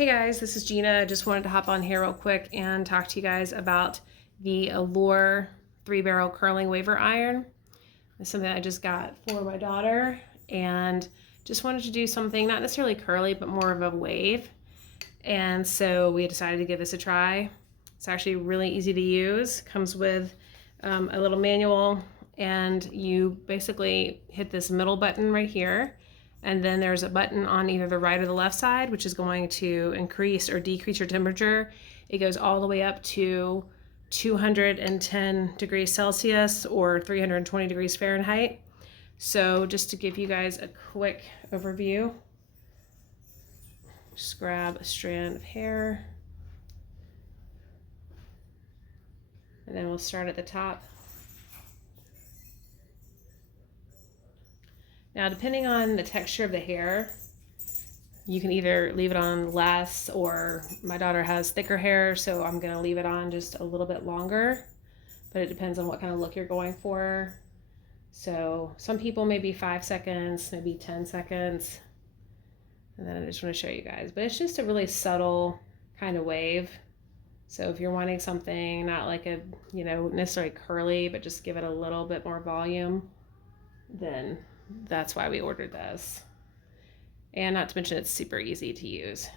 Hey guys, this is Gina. I just wanted to hop on here real quick and talk to you guys about the Allure 3-barrel curling waver iron. It's something I just got for my daughter and just wanted to do something not necessarily curly but more of a wave. And so we decided to give this a try. It's actually really easy to use. Comes with a little manual, and you basically hit this middle button right here. And then there's a button on either the right or the left side, which is going to increase or decrease your temperature. It goes all the way up to 210 degrees Celsius or 320 degrees Fahrenheit. So just to give you guys a quick overview, just grab a strand of hair, and then we'll start at the top. Now, depending on the texture of the hair, you can either leave it on less, or my daughter has thicker hair, so I'm gonna leave it on just a little bit longer, but it depends on what kind of look you're going for. So some people maybe 5 seconds, maybe 10 seconds. And then I just want to show you guys, but it's just a really subtle kind of wave. So if you're wanting something not like a, necessarily curly, but just give it a little bit more volume, then that's why we ordered this. And not to mention it's super easy to use.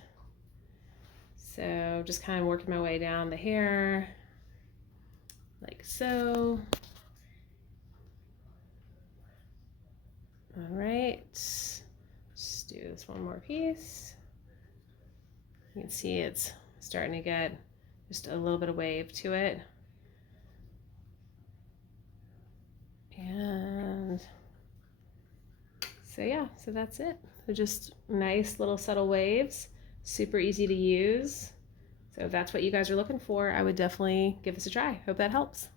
So just kind of working my way down the hair like so. All right, just do this one more piece. You can see it's starting to get just a little bit of wave to it. And so yeah, so that's it. They're just nice little subtle waves, super easy to use. So if that's what you guys are looking for, I would definitely give this a try. Hope that helps.